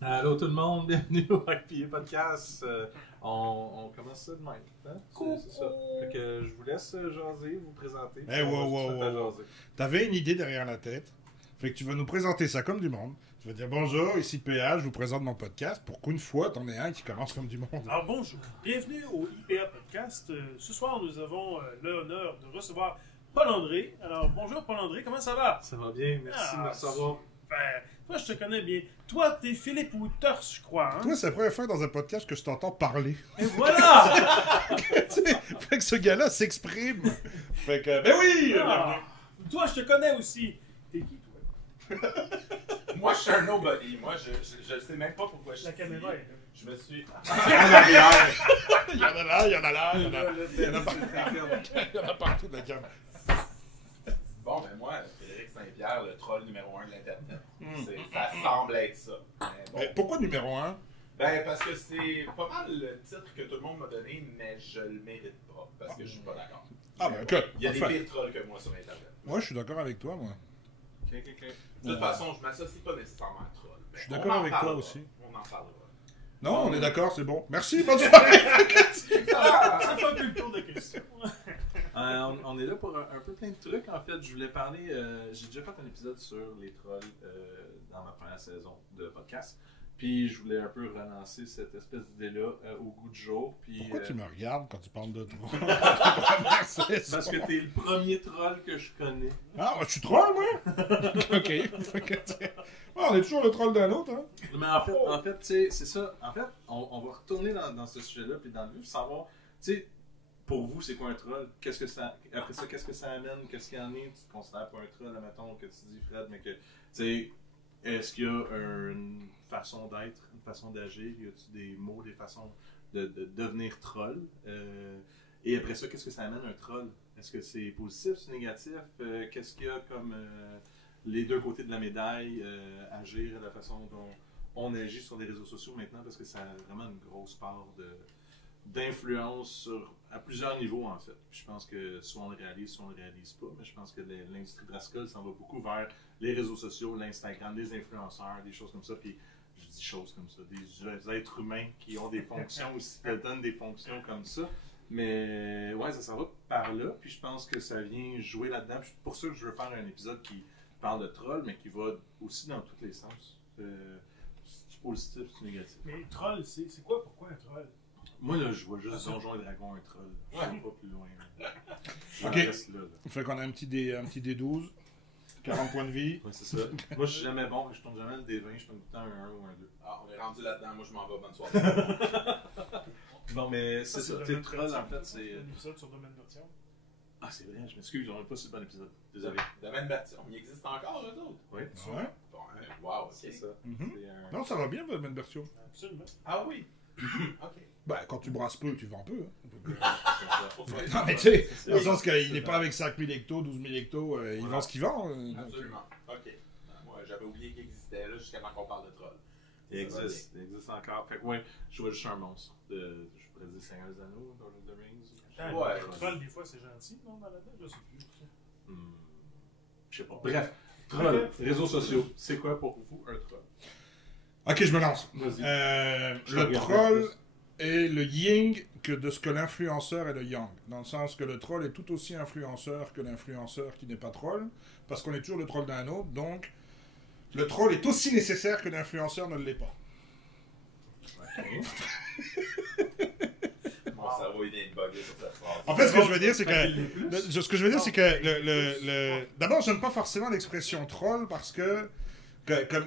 Allô tout le monde, bienvenue au IPA Podcast. On commence ça de même. Hein? C'est ça. Fait que je vous laisse jaser, vous présenter. Hey, wow. T'avais une idée derrière la tête. Fait que tu vas nous présenter ça comme du monde. Tu vas dire bonjour, ici PA, je vous présente mon podcast. Pour qu'une fois, t'en aies un qui commence comme du monde. Alors bonjour, bienvenue au IPA Podcast. Ce soir, nous avons l'honneur de recevoir Paul-André. Alors bonjour Paul-André, comment ça va? Ça va bien, merci de me recevoir. Toi, je te connais bien. Toi, t'es Philippe Wouters, je crois. Hein? Toi, c'est la première fois dans un podcast que je t'entends parler. Et voilà! Fait que ce gars-là s'exprime. Fait que, ben oui! Toi, je te connais aussi. T'es qui, toi? Moi, je suis un nobody. Moi, je sais même pas pourquoi je suis La caméra est là. Je me suis... Il y en a là, il y en a là, il y en a partout de la caméra. Bon, ben moi, Frédéric Saint-Pierre, le troll numéro 1 de l'Internet. Ça semble être ça. Mais bon. Mais pourquoi numéro 1? Ben, parce que c'est pas mal le titre que tout le monde m'a donné, mais je le mérite pas, parce que je suis pas d'accord. Ah, ben, ok. Il y a des pires trolls que moi sur Internet. Moi, je suis d'accord avec toi, moi. De toute façon, je m'associe pas nécessairement à troll. Je suis d'accord avec toi aussi. On en parlera. Non, on est d'accord, c'est bon. Merci, bonne soirée! Ça fait un peu le tour de questions. On est là pour un peu plein de trucs. En fait, je voulais parler. J'ai déjà fait un épisode sur les trolls dans ma première saison de podcast. Puis je voulais un peu relancer cette espèce d'idée-là au goût du jour. Puis, Pourquoi tu me regardes quand tu parles de troll? Parce que t'es le premier troll que je connais. Ah, je suis troll, moi? Ok. Fait que, on est toujours le troll d'un autre, hein? Mais en fait, tu sais, c'est ça. En fait, on va retourner dans ce sujet-là, puis dans le vif, savoir, tu sais, pour vous, c'est quoi un troll? Qu'est-ce que ça, après ça, qu'est-ce que ça amène? Qu'est-ce qu'il y en est? Tu te considères pas un troll, admettons, que tu dis, Fred, mais que, tu sais, est-ce qu'il y a une façon d'être, une façon d'agir? Y a-t-il des mots, des façons de devenir troll? Et après ça, qu'est-ce que ça amène un troll? Est-ce que c'est positif, c'est négatif? Qu'est-ce qu'il y a comme les deux côtés de la médaille, agir, la façon dont on agit sur les réseaux sociaux maintenant, parce que ça a vraiment une grosse part d'influence à plusieurs niveaux, en fait. Puis je pense que soit on le réalise, soit on le réalise pas, mais je pense que l'industrie brassicole s'en va beaucoup vers les réseaux sociaux, l'Instagram, les influenceurs, des choses comme ça. Puis je dis choses comme ça, des êtres humains qui ont des fonctions aussi, qui donnent des fonctions comme ça. Mais ouais, ça s'en va par là, puis je pense que ça vient jouer là-dedans. Puis c'est pour ça que je veux faire un épisode qui parle de troll, mais qui va aussi dans tous les sens. C'est positif, c'est négatif. Mais troll, c'est quoi? Pourquoi un troll? Moi, là, je vois juste Donjons et Dragons, un troll. Je ne vais pas plus loin. Ok. Fait qu'on a un petit D12, 40 points de vie. Ouais, c'est ça. Moi, je suis jamais bon, je tombe jamais le D20, je tombe tout le temps un 1 ou un 2. Ah, on est rendu là-dedans, moi je m'en vais, bonne soirée. Non, mais c'est ça. Le troll, en fait, c'est. Un épisode sur Domaine Version. Ah, c'est vrai, je m'excuse, on n'est pas sur le bon épisode. Désolé. Domaine Version, il existe encore, eux autres? Oui. Ouais. Bon, wow, C'est ok. ça. C'est un... Non, ça va bien, votre même version. Absolument. Ah oui? Ok. Ben, quand tu brasses peu, tu vends peu. Hein. c'est Non, mais tu sais, dans le sens qu'il n'est pas avec 5000 hectos, 12 000 hectos, il vend ce qu'il vend. Absolument. Ok. Moi, j'avais oublié qu'il existait là jusqu'à temps qu'on parle de troll. Il existe encore. Fait que, ouais, je vois juste un monstre. Je pourrais dire Seigneur des Anneaux, Lord of the Rings. Ouais. Un troll, des fois, c'est gentil, non, dans la tête? Je sais plus. Je sais pas. Bref, troll, réseaux sociaux. C'est quoi pour vous un troll? Ok, je me lance. Vas-y. Le troll est le yin que de ce que l'influenceur est le yang. Dans le sens que le troll est tout aussi influenceur que l'influenceur qui n'est pas troll, parce qu'on est toujours le troll d'un autre, donc le troll est aussi nécessaire que l'influenceur ne l'est pas. Mon cerveau, il vient de bugger sur cette phrase. En fait, ce que je veux dire, c'est que d'abord, j'aime pas forcément l'expression troll parce que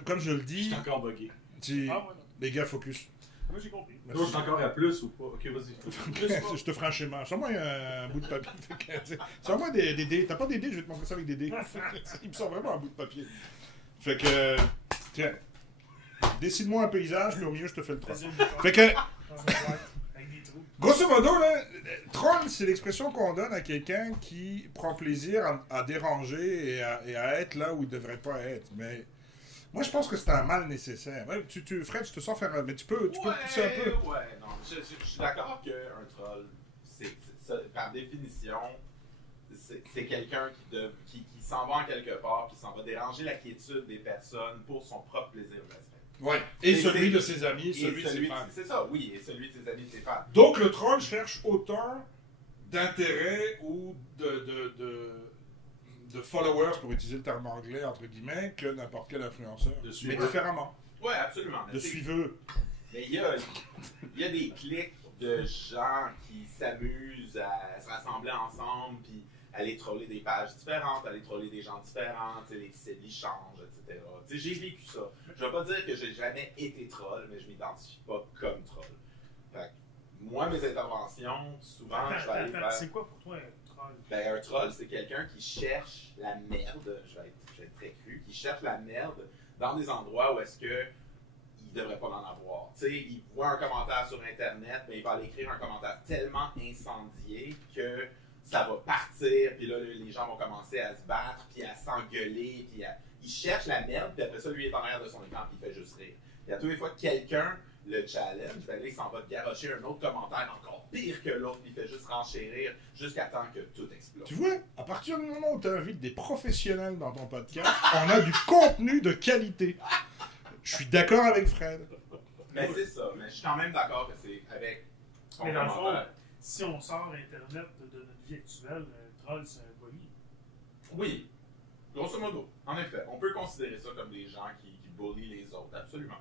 comme je le Je dis, suis encore bugué. tu... Ah, ouais, non. les gars, focus. Moi, j'ai compris. Toi, je suis encore à plus ou pas? Ok, vas-y. Je te ferai un schéma. Sors-moi un bout de papier. Sors-moi des dés. T'as pas des dés? Je vais te montrer ça avec des dés. Il me sort vraiment un bout de papier. Fait que... Tiens. Dessine-moi un paysage, mais au milieu, je te fais le troll. Fait que... Dans un boîte, avec des trous. Grosso modo, là, troll, c'est l'expression qu'on donne à quelqu'un qui prend plaisir à déranger et à être là où il devrait pas être. Mais... Moi, je pense que c'est un mal nécessaire. Ouais, Fred, je te sens faire... Mais tu peux pousser un peu. Ouais, non. Je suis d'accord qu'un troll, par définition, c'est quelqu'un qui s'en va en quelque part, qui s'en va déranger la quiétude des personnes pour son propre plaisir ou respect. Ouais. Et celui de ses amis, celui de ses fans. C'est ça, oui, et celui de ses amis, de ses fans. Donc le troll cherche autant d'intérêt ou de followers, pour utiliser le terme anglais, entre guillemets, que n'importe quel influenceur. De Mais suiveurs. différemment. Ouais, absolument. De suiveux. Mais il y a des clics de gens qui s'amusent à se rassembler ensemble, puis aller troller des pages différentes, aller troller des gens différents, les pixels changent, etc. T'sais, j'ai vécu ça. Je vais pas dire que j'ai jamais été troll, mais je m'identifie pas comme troll. Fait que moi, mes interventions, souvent, je vais aller vers... C'est quoi pour toi un troll? Ben, un troll, c'est quelqu'un qui cherche la merde, je vais être très cru, qui cherche la merde dans des endroits où est-ce que il devrait pas en avoir. Tu sais, il voit un commentaire sur Internet, mais il va aller écrire un commentaire tellement incendié que ça va partir, puis là, les gens vont commencer à se battre, puis à s'engueuler, puis il cherche la merde, puis après ça, lui, il est en arrière de son écran, puis il fait juste rire. Et à tous les fois que quelqu'un le challenge, ben là, il s'en va garocher un autre commentaire encore pire que l'autre, puis il fait juste renchérir jusqu'à temps que tout explose. Tu vois, à partir du moment où tu invites des professionnels dans ton podcast, on a du contenu de qualité. Je suis d'accord avec Fred. Mais c'est ça, mais je suis quand même d'accord que c'est avec son Mais dans le fond, commentaire. si on sort Internet de notre vie actuelle, un troll, c'est un bully. Oui, grosso modo. En effet, on peut considérer ça comme des gens qui bullient les autres, absolument.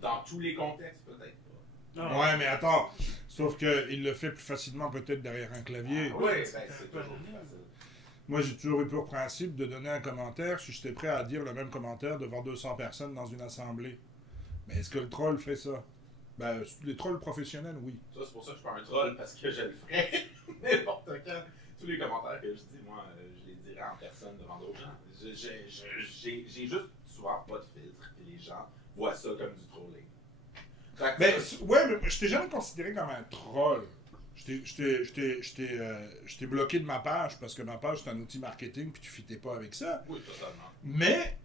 Dans tous les contextes, peut-être pas. Non. Ouais, mais attends. Sauf qu'il le fait plus facilement peut-être derrière un clavier. Oui, ben, c'est c'est pas toujours génial. facile. Moi, j'ai toujours eu pour principe de donner un commentaire si j'étais prêt à dire le même commentaire devant 200 personnes dans une assemblée. Mais est-ce que le troll fait ça? Ben, les trolls professionnels, oui. Ça, c'est pour ça que je suis pas un troll, parce que je le ferais n'importe quand. Tous les commentaires que je dis, moi, je les dirais en personne devant d'autres gens. J'ai juste souvent pas de filtre, et les gens voient ça comme du trolling. Fait que Mais, ça, ouais, mais je t'ai jamais considéré comme un troll. Je t'ai bloqué de ma page parce que ma page, c'est un outil marketing puis tu fitais pas avec ça. oui, totalement. Mais,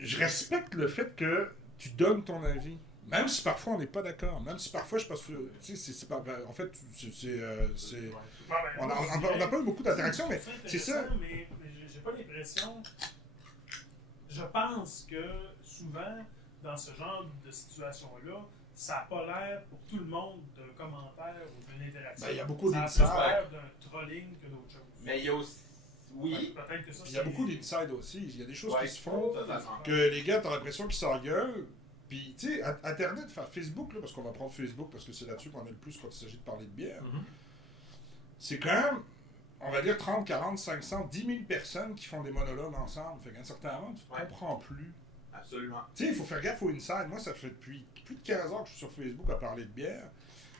je respecte le fait que tu donnes ton avis. Même si parfois on n'est pas d'accord. Même si parfois je pense que. Tu sais, c'est pas. En fait, c'est. Bon, ben, On moi, je n'a dirais- pas eu beaucoup d'interactions, mais c'est c'est ça. intéressant, Mais j'ai pas l'impression. Je pense que souvent, dans ce genre de situation-là, ça n'a pas l'air pour tout le monde d'un commentaire ou d'une interaction. Ben, il y a beaucoup Ça a d'insides. plus l'air d'un trolling que d'autre chose. Mais il y a aussi. Oui. Peut-être que ça, Il y a c'est- beaucoup d'inside aussi. Il y a des choses Ouais, qui se font totalement. que les gars, t'as l'impression qu'ils s'engueulent. Puis, tu sais, Internet, enfin, Facebook, là, parce qu'on va prendre Facebook parce que c'est là-dessus qu'on est le plus quand il s'agit de parler de bière. C'est quand même, on va dire 30, 40, 500, 10 000 personnes qui font des monologues ensemble. Fait qu'à un certain moment, tu ne Ouais. comprends plus. Absolument. Tu sais, il faut faire gaffe au inside. Moi, ça fait depuis plus de 15 ans que je suis sur Facebook à parler de bière.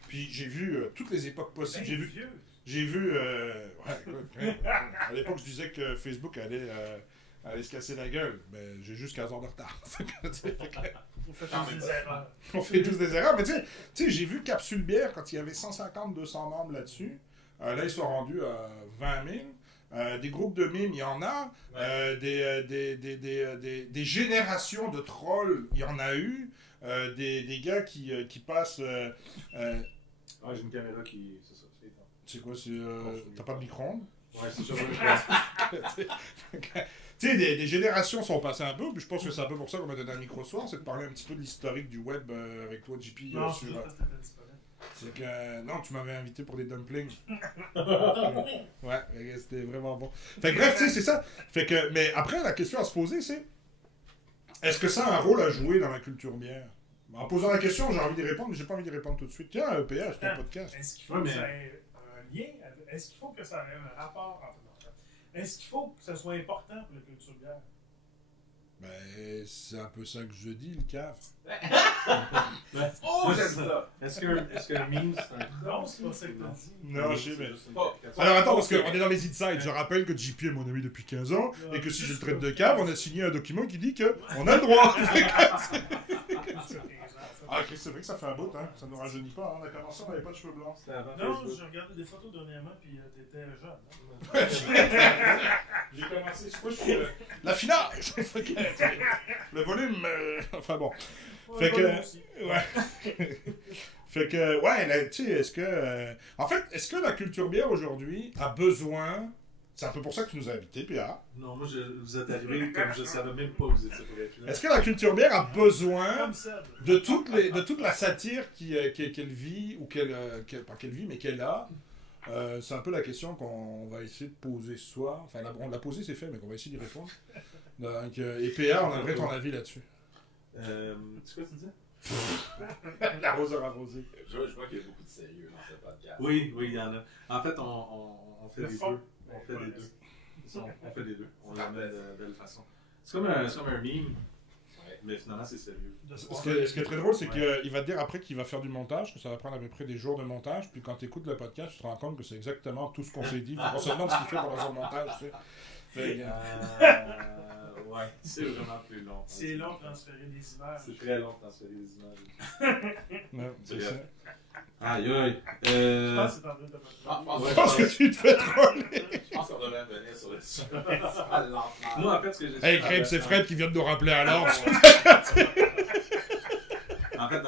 Puis j'ai vu toutes les époques possibles. Ben, J'ai vu, vieux. ouais, écoute, à l'époque, je disais que Facebook allait se casser la gueule. Ben, j'ai juste 15 ans de retard. Vous faites Quand tous même des pas. erreurs. On fait tous des erreurs. Mais tu sais, j'ai vu Capsule Bière quand il y avait 150, 200 membres là-dessus. Là, ils sont rendus à 20 000. Des groupes de mimes, il y en a. Des générations de trolls, il y en a eu. Des gars qui passent. Ah, j'ai une caméra qui. C'est ça, c'est éteint. C'est quoi, t'as pas de micro-ondes? Ouais, c'est ça, je pense. Tu sais, des générations sont passées un peu, puis je pense que c'est un peu pour ça qu'on m'a donné un micro soir, c'est de parler un petit peu de l'historique du web avec toi, JP. Non, sur, c'est ça, c'était disponible. c'est que, non, tu m'avais invité pour des dumplings. Ouais, c'était vraiment bon. Fait que bref, tu sais, c'est ça. Fait que, mais après, la question à se poser, c'est est-ce que ça a un rôle à jouer dans la culture bière? En posant la question, j'ai envie d'y répondre, mais j'ai pas envie d'y répondre tout de suite. Tiens, EPA, c'est ton podcast. Est-ce qu'il faut Ouais, que mais- ça ait un lien? Est-ce qu'il faut que ça ait un rapport? Enfin, non, est-ce qu'il faut que ça soit important pour la culture bière? Ben, c'est un peu ça que je dis, le cave. Oh, j'aime ça! Est-ce que le meme, c'est un Non, c'est pas ça que t'as dit. Non, je sais, mais... Oh. Alors attends, parce qu'on est dans les insides. Je rappelle que JP est mon ami depuis 15 ans et que si je le traite de cave, on a signé un document qui dit qu'on a le droit. Ah, ok, c'est vrai que ça fait un bout, hein. Ça nous rajeunit pas. Hein. On a commencé, on n'avait pas de cheveux blancs. C'était avant Non, Facebook. j'ai regardé des photos dernièrement, puis t'étais jeune. J'ai commencé, c'est quoi, je suis l'affinage. Le volume, enfin bon. Fait que- Ouais. Fait que, ouais, là, tu sais, est-ce que... en fait, est-ce que la culture bière aujourd'hui a besoin C'est un peu pour ça que tu nous as invités, Pierre. Non, moi, vous êtes arrivé comme je savais même pas que vous étiez pour être là. Est-ce que la culture bière a besoin Comme ça. de toute la satire qu'elle vit, ou pas qu'elle vit, mais qu'elle a? C'est un peu la question qu'on va essayer de poser ce soir. Enfin, on l'a posé, c'est fait, mais qu'on va essayer d'y répondre. Donc, et PA, on aimerait ton avis là-dessus. C'est quoi tu disais? L'arroseur arrosé. Je vois qu'il y a beaucoup de sérieux dans ce podcast. Oui, il y en a. En fait, on fait Le des fond. deux. On fait des deux. On fait des deux. On la met de belle façon. C'est comme un meme, mais finalement, c'est sérieux. Ce qui est très drôle, c'est qu'il va te dire après qu'il va faire du montage, que ça va prendre à peu près des jours de montage, puis quand tu écoutes le podcast, tu te rends compte que c'est exactement tout ce qu'on s'est dit. On se demande ce qu'il fait pendant son montage, tu sais. Ouais, c'est vraiment plus long. C'est long de transférer des images. C'est très long de transférer des images. Non, c'est ça. Aïe, aïe. Je pense que c'est en train de te Je pense que tu te fais troller. Je pense qu'on devrait revenir sur le sujet. Moi, en fait, ce que j'ai Hey, Crêpe, c'est Fred qui vient de nous rappeler à l'ordre. En fait,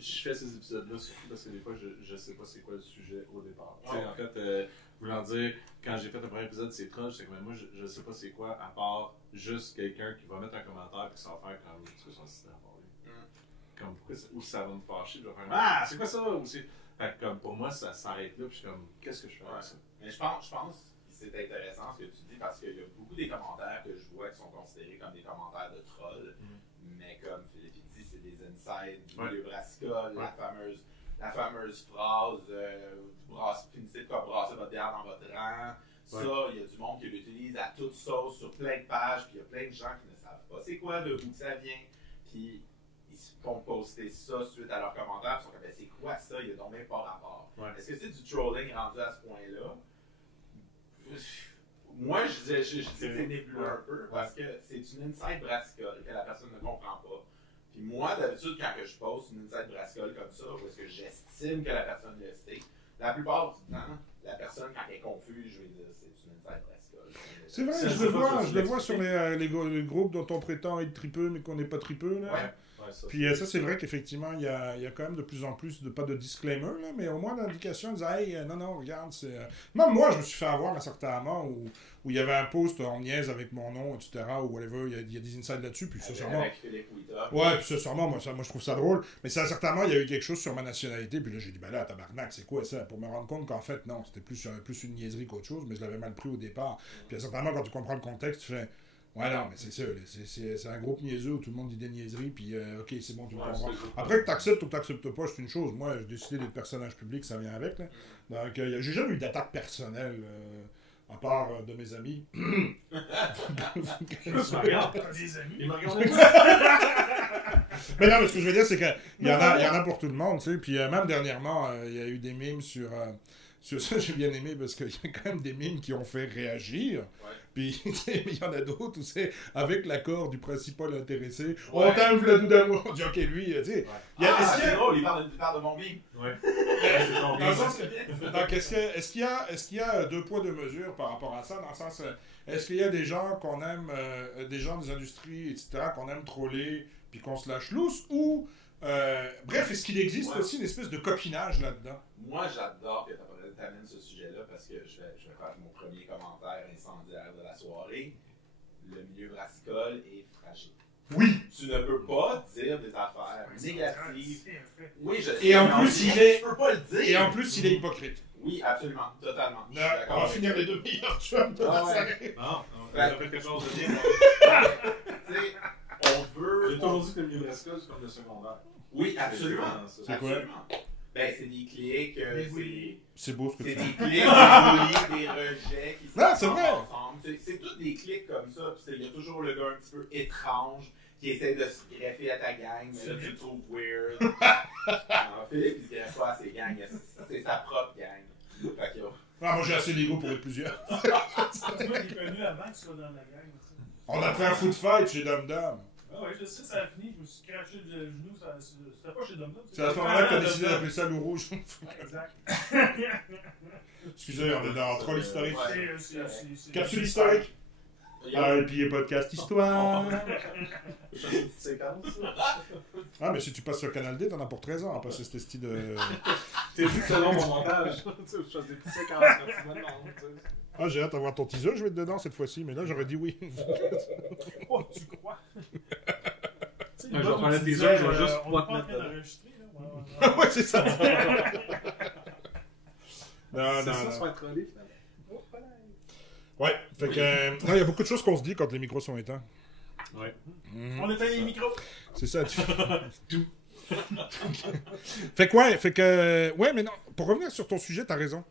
je fais ces épisodes-là surtout parce que des fois, je sais pas c'est quoi le sujet au départ. Ouais. En fait, voulant dire, quand j'ai fait le premier épisode, c'est troll, c'est comme moi, je sais pas c'est quoi, à part juste quelqu'un qui va mettre un commentaire et ça va faire comme ce que son système a parlé. Comme pourquoi ou ça va me fâcher, je vais faire ah, c'est quoi ça? Ou c'est. Fait que comme pour moi, ça s'arrête là, puis je suis comme, qu'est-ce que je fais avec ça? Mais je pense que c'est intéressant ce que tu dis parce qu'il y a beaucoup des commentaires que je vois qui sont considérés comme des commentaires de troll, mais comme Philippe dit, c'est des insides du milieu brassicole, la fameuse phrase finissez de brasser votre bière dans votre rang. Ça, il y a du monde qui l'utilise à toute sauce sur plein de pages, puis il y a plein de gens qui ne savent pas c'est quoi, de où ça vient, puis ils se font poster ça suite à leurs commentaires, ils sont comme ben, c'est quoi ça, il n'y a donc même pas rapport. Ouais. Est-ce que c'est du trolling rendu à ce point-là? Moi, je dis que c'est nébuleux un peu, parce que c'est une inside brassicole que la personne ne comprend pas. Puis moi, d'habitude, quand que je poste une inside brassicole comme ça, où est-ce que j'estime que la personne le sait, la plupart du temps, la personne, quand elle est confuse, je vais dire c'est une inside brassicole. C'est vrai, je le vois sur les groupes dont on prétend être tripeux, mais qu'on n'est pas tripeux, là. Ouais. Puis ça, c'est vrai qu'effectivement, il y a quand même de plus en plus, pas de disclaimer, là, mais au moins d'indication, disant hey, non, regarde, c'est. Même moi, je me suis fait avoir à un certain moment où il y avait un post en niaise avec mon nom, etc., ou whatever, il y a des insides là-dessus, puis ça, sûrement. Avec Philippe Ouita. Ouais, puis ça, sûrement, moi, je trouve ça drôle, mais ça, certainement, il y a eu quelque chose sur ma nationalité, puis là, j'ai dit, ben là, tabarnak, c'est quoi ça? Pour me rendre compte qu'en fait, non, c'était plus une niaiserie qu'autre chose, mais je l'avais mal pris au départ. Puis certainement, quand tu comprends le contexte, tu fais. Ouais, non, mais c'est ça, c'est un groupe niaiseux où tout le monde dit des niaiseries, puis ok, c'est bon, tu me comprends. Après que t'acceptes ou que t'acceptes pas, c'est une chose. Moi, j'ai décidé d'être personnage public, ça vient avec, là. Donc, j'ai jamais eu d'attaque personnelle, à part de mes amis. Tu me regardes, t'as des amis. Il m'a regardé. Mais non, mais ce que je veux dire, c'est qu'il y en a pour tout le monde, tu sais. Puis même dernièrement, il y a eu des mimes sur ça, j'ai bien aimé parce qu'il y a quand même des mimes qui ont fait réagir. Ouais. Puis il y en a d'autres où c'est avec l'accord du principal intéressé. On t'aime le doux d'amour. On dit ok, lui, tu sais. C'est drôle, il parle de mon meme. Ouais. Dans le sens donc, est-ce qu'il y a deux poids, deux mesures par rapport à ça? Dans le sens, est-ce qu'il y a des gens qu'on aime, des gens des industries, etc., qu'on aime troller, puis qu'on se lâche lousse, ou... bref, est-ce qu'il existe aussi une espèce de copinage là-dedans? Moi, j'adore que tu amènes ce sujet-là parce que je vais faire mon premier commentaire incendiaire de la soirée. Le milieu brassicole est fragile. Oui! Tu ne peux pas dire des affaires négatives. Oui, je sais. Et en plus, tu peux pas le dire. Et en plus, il est hypocrite. Oui, absolument, totalement. Je suis On d'accord va avec finir toi. les deux meilleurs chums de la soirée. Non, on a fait quelque chose de bien. Tu sais, on veut. J'ai toujours dit que le milieu brassicole, c'est comme le secondaire. Oui, absolument. C'est quoi? Absolument. Ben, c'est des clics, C'est beau ce que c'est tu dis. des clics, des bullies, des rejets qui se Non, c'est rassemblent vrai. ensemble. C'est tous des clics comme ça. Puis il y a toujours le gars un petit peu étrange qui essaie de se greffer à ta gang, mais là tu le trouves weird. Non, Philippe, il se greffe pas à ses gangs, c'est sa propre gang. Fait que, Moi, j'ai assez d'ego pour être plusieurs. C'est toi qui es connu avant que tu sois dans la gang. Aussi. On a fait un foot fight chez Dum Dum. Ah ouais, je sais, ça a fini, je me suis craché le genou, c'était pas chez Dom Dom. C'est à ce moment-là que tu as décidé d'appeler ça loup rouge. Exact. Excusez, on est dans troll historique. Ouais. C'est Capsule historique. Ah, et puis podcast histoire. C'est une petite séquence, ça. Ah, mais si tu passes sur Canal D, t'en as pour 13 ans à passer ce style de... T'es vu que c'est long mon montage. Tu sais, je fais des petites séquences quand tu me demandes, tu sais. Ah, j'ai hâte d'avoir ton teaser, je vais être dedans cette fois-ci, mais là, j'aurais dit oui. Oh, tu crois? Je vais prendre le teaser, je vais juste on pas est te en mettre train dedans. d'enregistrer, là. Ouais, c'est ça. Non, C'est non, ça, non. se faire troller, finalement. Oh, voilà. Ouais, fait que... non, il y a beaucoup de choses qu'on se dit quand les micros sont éteints. Ouais. Mhm. On éteint les micros. C'est ça, tu tout. Fait que... Ouais, mais non, pour revenir sur ton sujet, t'as raison.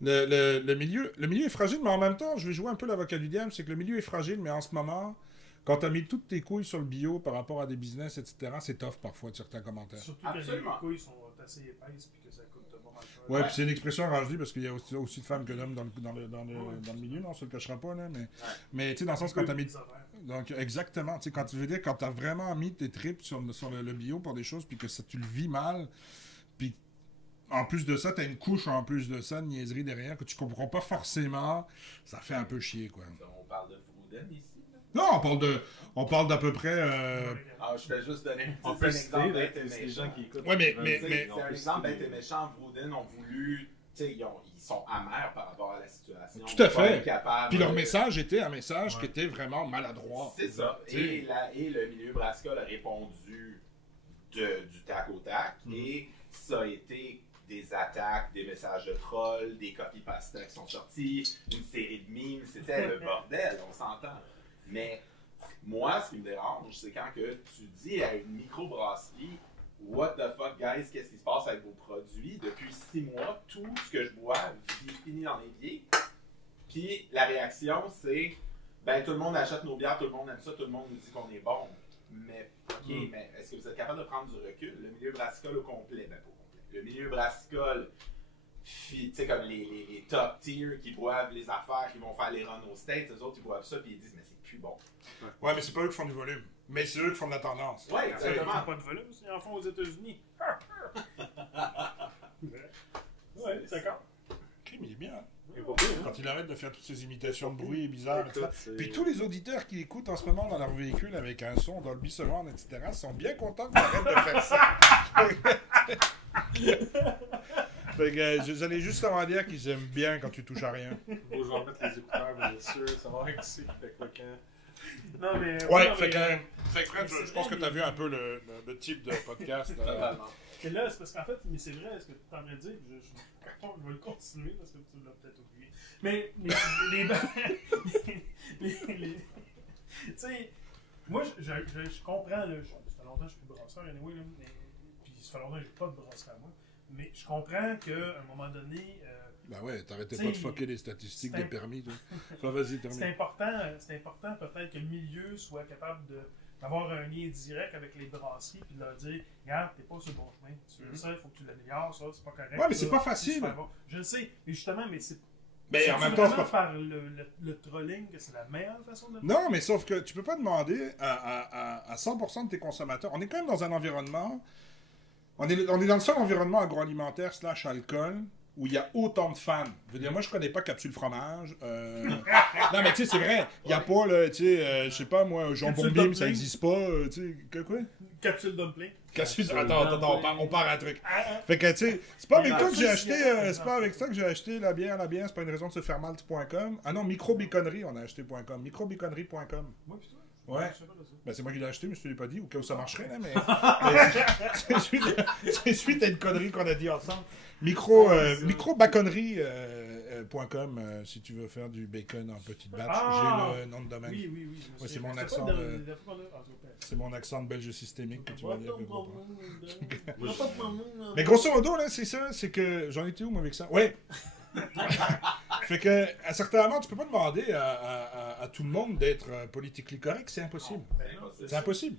Le milieu est fragile, mais en même temps, je vais jouer un peu l'avocat du diable, c'est que le milieu est fragile, mais en ce moment, quand t'as mis toutes tes couilles sur le bio par rapport à des business, etc., c'est tough parfois de certains commentaires. Surtout que les Absolument. couilles sont assez épaisses puis que ça coûte pas mal cher. Ouais, puis c'est une expression rangée parce qu'il y a aussi de femmes que d'hommes dans le milieu, non, on se le cachera pas, là, mais tu sais, dans le sens quand t'as mis... Donc, exactement, tu sais, quand tu veux dire, quand t'as vraiment mis tes tripes sur le bio pour des choses, puis que ça, tu le vis mal, puis en plus de ça, t'as une couche en plus de ça, de niaiserie derrière, que tu comprends pas forcément, ça fait un peu chier, quoi. On parle de Vrouden ici. Là. Non, on parle d'à peu près... Ah, je vais juste donner On un peut exemple citer bête et les méchant. gens qui écoutent. Ouais, mais- C'est un exemple bête et méchant. Vrouden ont voulu... Tu sais, ils sont amers par rapport à la situation. Tout à Ils sont pas fait. incapables Puis leur de- message était un message qui était vraiment maladroit. C'est ça. Tu sais. Et le milieu Brascal a répondu du tac au tac. Et ça a été des attaques, des messages de trolls, des copy-pastas qui sont sortis, une série de memes. C'était le bordel, on s'entend. Mais moi, ce qui me dérange, c'est quand que tu dis à une microbrasserie What the fuck, guys, qu'est-ce qui se passe avec vos produits? Depuis 6 mois, tout ce que je bois finit dans les pieds. Puis la réaction, c'est ben tout le monde achète nos bières, tout le monde aime ça, tout le monde nous dit qu'on est bon. Mais, ok, mais est-ce que vous êtes capable de prendre du recul? Le milieu brassicole au complet, ben pas au complet. Le milieu brassicole, tu sais, comme les top tier qui boivent les affaires, qui vont faire les runs aux States, eux autres, ils boivent ça, puis ils disent, mais c'est plus bon. Ouais, mais c'est pas eux qui font du volume. Mais c'est eux qui font de la tendance. Ouais, Ils exactement. font pas de volume, ils en font aux États-Unis. Ouais, d'accord. Crime, il est bien. Hein? C'est pas pire, hein? Quand il arrête de faire toutes ces imitations de bruit bizarres, etc. Écoute, c'est- Puis tous les auditeurs qui écoutent en ce moment dans leur véhicule avec un son Dolby Surround, etc., sont bien contents que j'arrête de faire ça. Fait que j'allais juste avant dire qu'ils aiment bien quand tu touches à rien. Bon, je vais remettre les écouteurs, bien sûr, ça va être ici. Fait que quand... Non, mais. Ouais, non, fait mais, que Fred, je pense que tu as vu un peu le type de podcast. Totalement. Et là, c'est parce qu'en fait, mais c'est vrai, ce que tu es en train de dire, je vais le continuer parce que tu l'as peut-être oublié. Mais tu sais, moi, je comprends, là, ça fait longtemps que je suis plus brasseur, anyway, là, puis ça fait longtemps que j'ai pas de brasseur à moi, mais je comprends qu'à un moment donné, Ben ouais, t'arrêtais T'sais, pas de fucker les statistiques c'est des permis. Toi. Enfin, vas-y, c'est termine. important peut-être que le milieu soit capable d'avoir un lien direct avec les brasseries puis de leur dire regarde, t'es pas sur le bon chemin, tu fais ça, il faut que tu l'améliores, ça, c'est pas correct. Ouais, mais c'est ça, pas facile. super bon. Je le sais, mais justement, mais c'est. Mais en c'est même temps, c'est vraiment pas. faire le trolling que c'est la meilleure façon de le faire. Non, mais sauf que tu peux pas demander à 100% de tes consommateurs. On est quand même dans un environnement. On est dans le seul environnement agroalimentaire / alcool où il y a autant de fans. Je veux dire, moi, je connais pas Capsule Fromage. Non, mais tu sais, c'est vrai. Il y a pas, là, tu sais, je sais pas, moi, jambon Capsule bim, Dumpling. ça existe pas. Tu sais, quoi? Capsule dumpling. Attends, on part à un truc. Ah, Fait que, tu sais, c'est pas avec Ah, toi que j'ai ça, acheté, c'est- c'est pas avec ça que j'ai acheté la bière, c'est pas une raison de se faire mal.com. Ah non, microbiconnerie, on a aché .com, microbiconnerie.com. Moi, pis toi? Ouais. Je sais pas de ça. Ben, c'est moi qui l'ai acheté, mais je te l'ai pas dit, au cas où ça marcherait, là, mais c'est suite à une connerie qu'on a dit ensemble. Microbaconnerie.com, si tu veux faire du bacon en petite batch, Ah! j'ai le nom de domaine. Oui, oui, oui. je me Ouais, c'est souviens. mon C'était accent pas de- la fois qu'on a- ah, super. C'est mon accent de belge systémique que tu vas dire. que je comprends. Mais Mais grosso modo, là, c'est ça, c'est que... J'en étais où, moi, avec ça? Ouais! Fait que, à certains moments, tu peux pas demander à tout le monde d'être politiquement correct, c'est impossible. C'est impossible.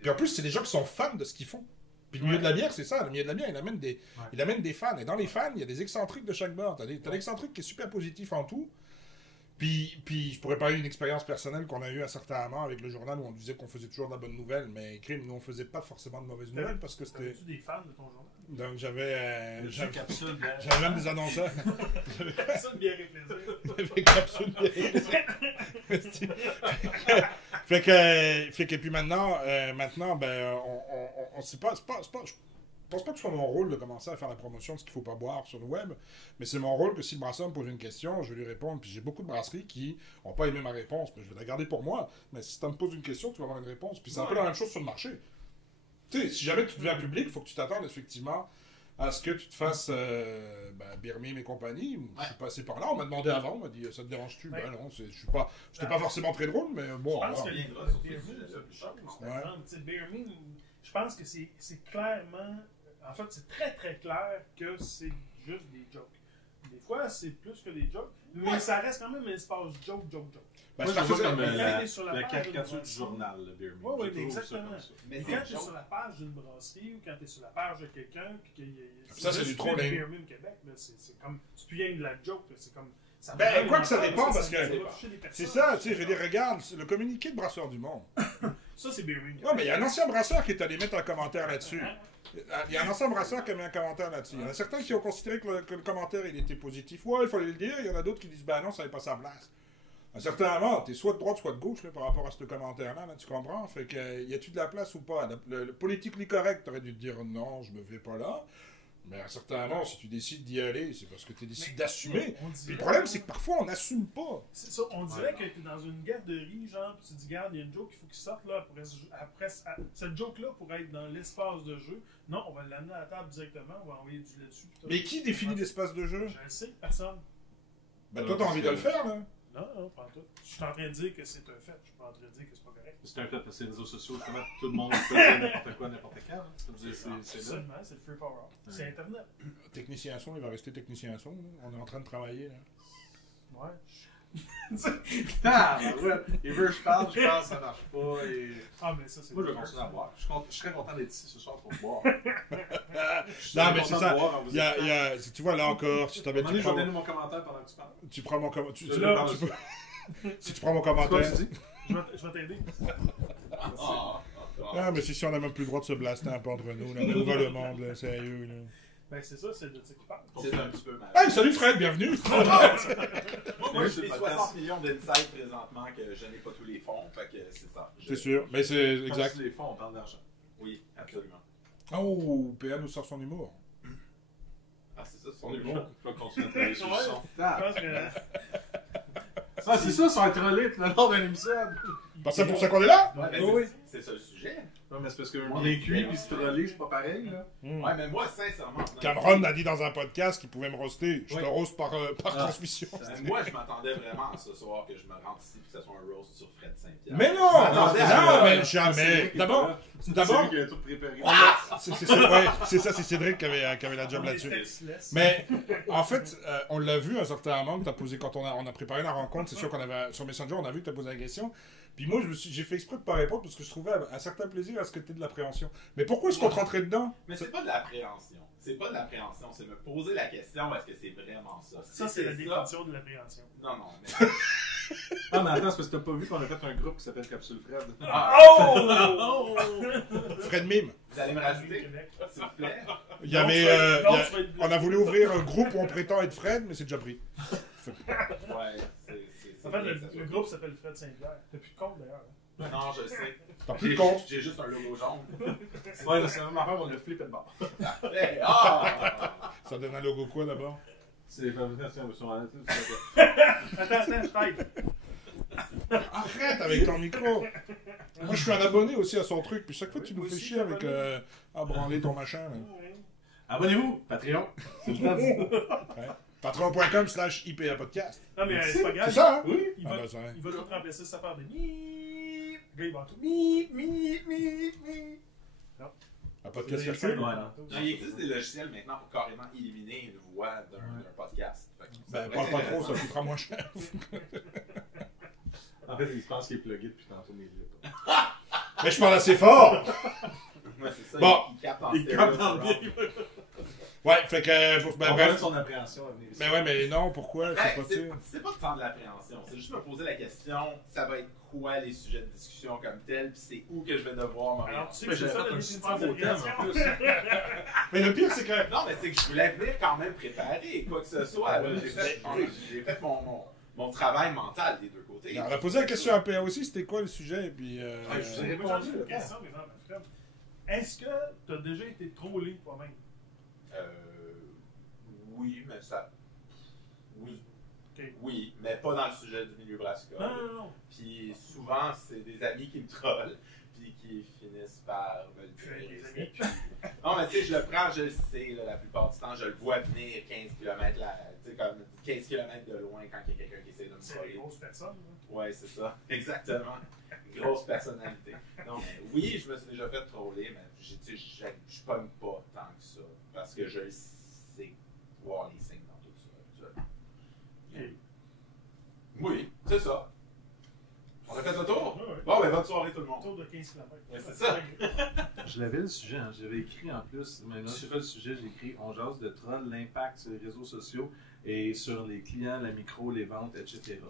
Puis en plus, c'est des gens qui sont fans de ce qu'ils font. Puis le milieu de la bière, c'est ça. Le milieu de la bière, il amène des fans. Et dans les fans, il y a des excentriques de chaque bord. T'as l'excentrique qui est super positif en tout. Puis je pourrais parler d'une expérience personnelle qu'on a eue à certains moments avec le journal où on disait qu'on faisait toujours de la bonne nouvelle, mais crime, nous on faisait pas forcément de mauvaises nouvelles parce que c'était. T'avais-tu des fans de ton journal? Donc j'avais capsule. j'avais même des annonceurs. Ça, bien réfléchir. J'avais capsule bien. fait que puis maintenant ben on sait pas, je pense pas que ce soit mon rôle de commencer à faire la promotion de ce qu'il faut pas boire sur le web, mais c'est mon rôle que si le brasseur me pose une question, je vais lui répondre. Puis j'ai beaucoup de brasseries qui n'ont pas aimé ma réponse, mais je vais la garder pour moi. Mais si tu me poses une question, tu vas avoir une réponse. Puis c'est un peu la même chose sur le marché. Tu sais, si jamais tu deviens public, il faut que tu t'attendes effectivement à ce que tu te fasses Birmim et compagnie. Je suis passé par là, on m'a demandé avant, on m'a dit ça te dérange-tu? Ben non, j'étais pas forcément très drôle, mais bon. Je pense que viendra le sur ce Birmim, sujet-là plus tard. Birmim, je pense que c'est clairement. En fait, c'est très très clair que c'est juste des jokes. Des fois, c'est plus que des jokes, mais ça reste quand même un espace joke. Ben, Moi, c'est je vois ça, comme mais la quand t'es sur la page caricature d'une du journal, le Beer Me. Oui, Je trouve exactement. ça comme ça. Mais Quand c'est tu es sur la page d'une brasserie ou quand tu es sur la page de quelqu'un, puis qu'il y a. Ça, c'est du trolling. Birmingham Québec, là, c'est comme. C'est plus rien de la joke, là, c'est comme. Ça Ben, vraiment quoi que ça longtemps, dépend, ça parce que va toucher des personnes. c'est ça, tu sais, je veux dire, regarde, le communiqué de Brasseur du Monde. Ça, c'est Birmingham. Non, mais il y a un ancien brasseur qui est allé mettre un commentaire là-dessus. Il y a un ancien brasseur qui a mis un commentaire là-dessus. Il y en a certains qui ont considéré que le commentaire il était positif. Ouais, il fallait le dire. Il y en a d'autres qui disent, ben non, ça n'avait pas sa place. À un certain moment, t'es soit de droite, soit de gauche là, par rapport à ce commentaire-là, là, tu comprends? Fait que, y a-tu de la place ou pas? Le politically correct, t'aurais dû te dire, non, je me vais pas là. Mais à un certain moment, si tu décides d'y aller, c'est parce que tu décides d'assumer. Puis le problème, c'est que parfois, on n'assume pas. C'est ça, on dirait que t'es dans une garderie, genre, puis tu te dis, garde, il y a une joke qu'il faut qu'il sorte, là, après cette joke-là pourrait être dans l'espace de jeu. Non, on va l'amener à la table directement, on va envoyer du lait dessus. Mais qui définit l'espace de jeu? Je le sais, personne. Ben toi, t'as envie de le faire, là. Non, pas en tout. Je suis en train de dire que c'est un fait, je suis pas en train de dire que c'est pas correct. C'est un fait parce que les réseaux sociaux, justement, tout le monde peut dire n'importe quoi, n'importe quand. Hein. C'est là. Absolument, c'est le free for all. C'est Internet. Technicien son, il va rester technicien son. Là. On est en train de travailler, là. Ouais. Ah, ouais. Il veut que je parle, ça marche pas. Et... Ah, mais ça, c'est. Moi, je vais continuer à boire. Je suis très content d'être ici ce soir pour boire. Non, mais c'est ça. Tu vois, là encore, si t'avais je vais donner mon commentaire pendant que tu parles. Tu prends mon commentaire. Si tu prends mon C'est quoi commentaire. tu dis? Je vais t'aider. Ah, mais si on n'a même plus le droit de se blaster un peu entre nous, là. On va le monde, là, sérieux, là. Ben, c'est ça, c'est de ça qu'il parle. C'est un petit peu mal. Hey, salut Fred, bienvenue! Moi, j'ai 60 millions d'insights présentement que je n'ai pas tous les fonds, fait que c'est ça. C'est sûr, mais c'est exact. Quand les fonds, on parle d'argent. Oui, absolument. Oh, PA nous sort son humour. Ah, c'est ça, On son est humour. bon. Je vais continuer à travailler sur le Ouais. son. Je pense que. Ah, c'est ça, ça va être relais le long d'un épisode. C'est pour ça qu'on est là? Ouais, mais Oui. c'est ça le sujet. Non, mais c'est parce qu'un bien cuit puis se troller, c'est pas pareil, là. Ouais, mais moi, sincèrement. Cameron a dit dans un podcast qu'il pouvait me roaster. Je Oui. te roast par transmission. Moi, je m'attendais vraiment ce soir que je me rende ici et que ce soit un roast sur Fred Saint-Pierre. Mais non! Non, mais jamais! D'abord, C'est lui qui a tout préparé. c'est ça, c'est Cédric qui avait la job là-dessus. Mais en fait, on l'a vu à un certain moment que t'as posé quand on a préparé la rencontre. C'est sûr qu'on avait sur Messenger, on a vu que t'as posé la question. Puis moi, j'ai fait exprès de pas répondre parce que je trouvais un certain plaisir à ce que t'aies de l'appréhension. Mais pourquoi est-ce qu'on te rentrait dedans? Mais c'est pas de l'appréhension. C'est pas de l'appréhension, c'est me poser la question est-ce que c'est vraiment ça? Ça, c'est la définition de l'appréhension. Non, non. Mais... Ah, mais attends, c'est parce que t'as pas vu qu'on a fait un groupe qui s'appelle Capsule Fred. Oh! Fred Mime. Vous allez me rajouter, s'il vous plaît? Il y avait, on a voulu ouvrir un groupe où on prétend être Fred, mais c'est déjà pris. Ouais, c'est. En fait, le groupe s'appelle Fred Saint-Pierre. T'as plus de compte d'ailleurs. Non, je sais. T'as plus de compte. J'ai juste un logo jaune. Ouais, c'est la même affaire, on a flippé de bord. Parfait. Ah! Ça donne un logo quoi d'abord? C'est les fabrications sur la Attends, je t'aide. Arrête avec ton micro! Moi, je suis un abonné aussi à son truc, puis chaque fois, tu nous moi fais aussi, chier avec à branler ton machin. Là. Abonnez-vous, Patreon. C'est le temps de Ouais. Patreon.com/IPA podcast. Non, mais c'est pas grave. C'est ça, hein? Oui. Il Ah, va, ben, ça, hein. il va tout remplacer sa part de mi. Là, il va tout mi. Un podcast Il y a circule? cinq Ouais. tantôt. Non, il existe des logiciels maintenant pour carrément éliminer une voix d'un podcast. Fait que ça Ben, pourrait parle être pas trop, ça intéressant. coûtera moins cher. En fait, il pense qu'il est plugué depuis tantôt, mais il l'est pas. Mais je parle assez fort! Ouais, c'est ça, Bon. il capte en Il stéréo, capte c'est en wrong. bien. Ouais, fait que. On Ben, parlait de bref. son appréhension à venir ici. Mais ouais, mais non, pourquoi? Ben, C'est pas, tu sais. c'est pas tant de l'appréhension, c'est juste me poser la question, ça va être quoi les sujets de discussion comme tels, puis c'est où que je vais devoir m'orienter. Alors, tu sais Mais que c'est j'avais ça fait la un définition super beau thème en d'appréhension. plus. Mais le pire, c'est que. Non, mais c'est que je voulais venir quand même préparer, quoi que ce soit. là. J'ai fait mon travail mental des deux côtés. On a posé la question à PA aussi, c'était quoi le sujet? Et puis. Ouais, je vous ai Moi, répondu. j'ai une question, par exemple, Alfred. Est-ce que tu as déjà été trollé toi-même? Oui, mais ça... Oui. Ok. Oui, mais pas dans le sujet du milieu brassicole. Non. Puis souvent, c'est des amis qui me trollent, puis qui finissent par me le Tu es des dire. amis. Non, mais tu sais, je le prends, je le sais, là, la plupart du temps, je le vois venir 15 km, tu sais, comme 15 km de loin quand il y a quelqu'un qui essaie de me C'est troller. des grosses personnes. là. Ouais, c'est ça, exactement. Grosse personnalité. Non, mais oui, je me suis déjà fait troller, mais tu sais, je pogne pas tant que ça, parce que je sais voir les signes dans tout ça. Ok. Oui, c'est ça. On a fait le tour? Ouais, ouais. Bon, ben bonne soirée tout le monde. Autour de 15 km. Ouais, c'est ça. Je l'avais le sujet, hein. J'avais écrit en plus, maintenant j'ai fait le sujet, j'ai écrit on jase de troll, l'impact sur les réseaux sociaux et sur les clients, la micro, les ventes, etc.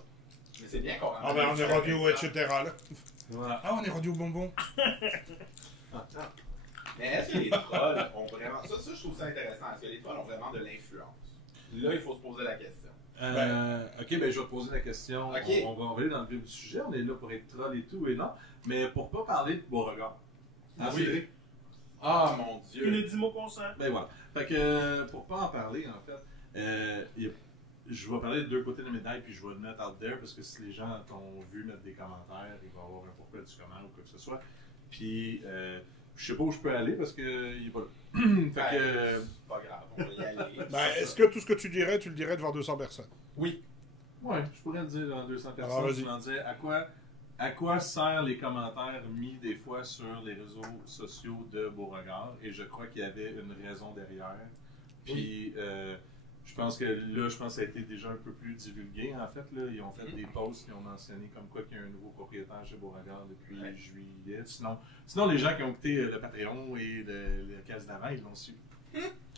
Mais c'est bien qu'on Ah ben, on est rendu au etc. là. Voilà. Ah, on est rendu au bonbon. Mais est-ce que les trolls ont vraiment... Ça, je trouve ça intéressant. Est-ce que les trolls ont vraiment de l'influence? Là, il faut se poser la question. Ok, ben je vais te poser la question. Ok. On va aller dans le vif du sujet. On est là pour être troll et tout et non. Mais pour pas parler de Beauregard. Ah, Oui. Cédric? Ah, mon Tu les Dieu! 10 mots consents. Ben voilà. Fait que pour pas en parler, en fait, je vais parler de deux côtés de la médaille puis je vais le mettre out there parce que si les gens t'ont vu mettre des commentaires, il va y avoir un pourquoi du comment ou quoi que ce soit. Puis je sais pas où je peux aller parce que il est pas là. Fait que. C'est pas grave, on va y aller. Ben, est-ce que tout ce que tu dirais, tu le dirais devant 200 personnes? Oui. Ouais, je pourrais le dire dans 200 Alors, personnes. vas-y. Je vais en dire à quoi servent les commentaires mis des fois sur les réseaux sociaux de Beauregard. Et je crois qu'il y avait une raison derrière. Puis je pense que ça a été déjà un peu plus divulgué en fait. Là. Ils ont fait des posts qui ont mentionné comme quoi qu'il y a un nouveau propriétaire chez Beauregard depuis juillet. Sinon, les gens qui ont écouté le Patreon et la case d'avant, ils l'ont su.